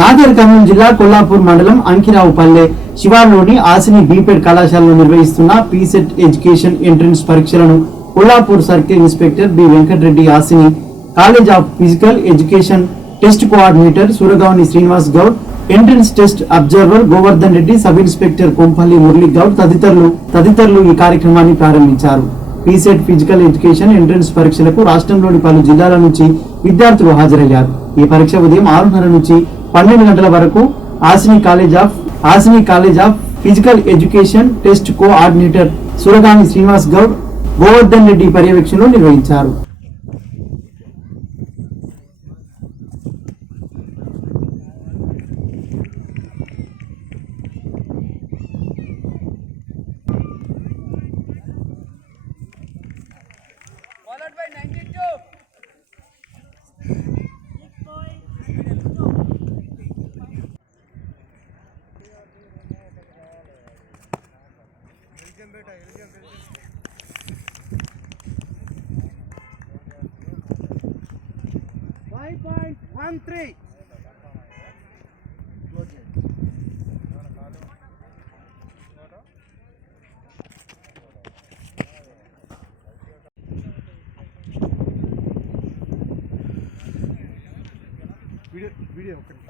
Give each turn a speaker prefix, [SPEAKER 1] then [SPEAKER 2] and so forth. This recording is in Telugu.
[SPEAKER 1] నాగర్ కర్నూలు జిల్లా కొల్లాపూర్ మండలం అంకిరావుపల్లె శివార్లోని ఆసిని బీపెడ్ కళాశాలలో నిర్వహిస్తున్న పీసెట్ ఎడ్యుకేషన్ ఎంట్రన్స్ పరీక్షలను Kollapur circle inspector B Venkatareddy Asini college of physical education test coordinator Suragavani Srinivas Goud entrance test observer Govardhan Reddy sub inspector Kompalli Murali Goud తదితరులు తదితరులు ఈ కార్యక్రమాన్ని ప్రారంభించారు. పీసెట్ ఫిజికల్ ఎడ్యుకేషన్ ఎంట్రన్స్ పరీక్షలకు రాష్ట్రంలోని పలు జిల్లాల నుంచి విద్యార్థులు హాజరయ్యారు. ఈ పరీక్ష ఉదయం ఆరున్నర నుంచి పన్నెండు గంటల వరకు Asini college of Asini college of physical education test coordinator Suragani Srinivas Goud Govardhan Reddy పర్యవేక్షణలో నిర్వహించారు
[SPEAKER 2] Followed by 92.
[SPEAKER 3] Five point one three. Video video ఒకటి